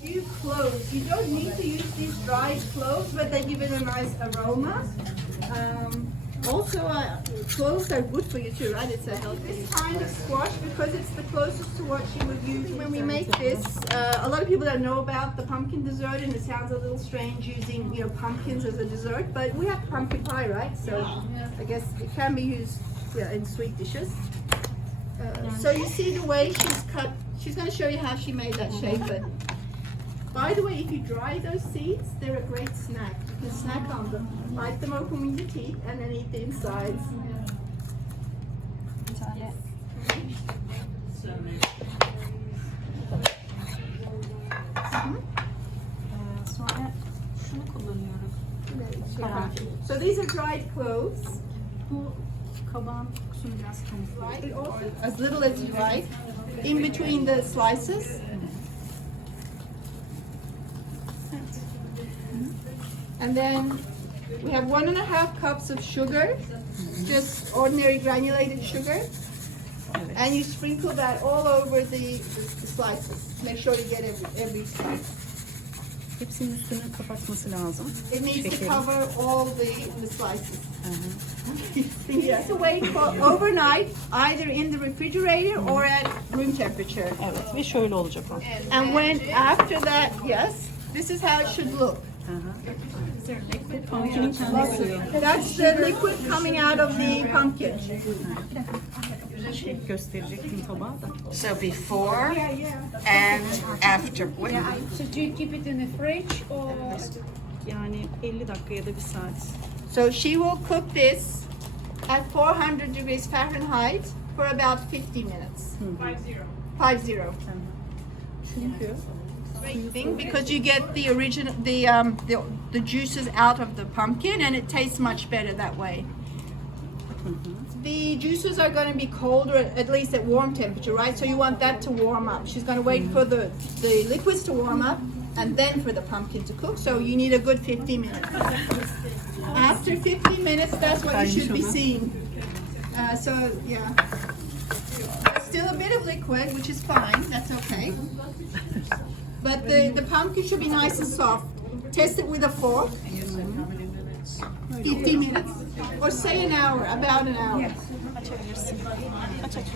few cloves. You don't need to use these dried cloves, but they give it a nice aroma. Also, cloves are good for you too, right? It's a healthy. This kind of squash, because it's the closest to what you would use when we make this. A lot of people don't know about the pumpkin dessert, and it sounds a little strange using, pumpkins as a dessert. But we have pumpkin pie, right? So I guess it can be used in sweet dishes. So you see the way she's cut. She's going to show you how she made that shape. But by the way, if you dry those seeds, they're a great snack. You can snack on them. Bite them open with your teeth and then eat the insides. Sonra şunu kullanıyoruz. So these are dried cloves. Bu kabağın kokusunu biraz kamufle. As little as you like, in between the slices. And then we have 1.5 cups of sugar, just ordinary granulated sugar. And you sprinkle that all over the slices. Make sure you get every slice. Hepsinin üstünü kapatması lazım. It needs to Şekerin. cover all the slices. It needs to wait for overnight, either in the refrigerator or at room temperature. Evet ve şöyle olacak o. And when after that, yes, this is how it should look. Pumpkin'in kendi koyuyor. That's the liquid coming out of the pumpkin. Şey gösterecektim tabağı da. So before and after. So do you keep it in the fridge or? Yani 50 dakika ya da bir saat. So she will cook this at 400 degrees Fahrenheit for about 50 minutes. 50. Çünkü Great thing because you get the original the juices out of the pumpkin and it tastes much better that way. The juices are going to be colder, at least at warm temperature, right? So you want that to warm up. She's going to wait for the liquids to warm up and then for the pumpkin to cook. So you need a good 50 minutes. After 50 minutes, that's what you should be seeing. So yeah, there's still a bit of liquid, which is fine. That's okay. But the pumpkin should be nice and soft. Test it with a fork. 50 minutes. Or say an hour, about an hour. açabilirsin. Aç aç.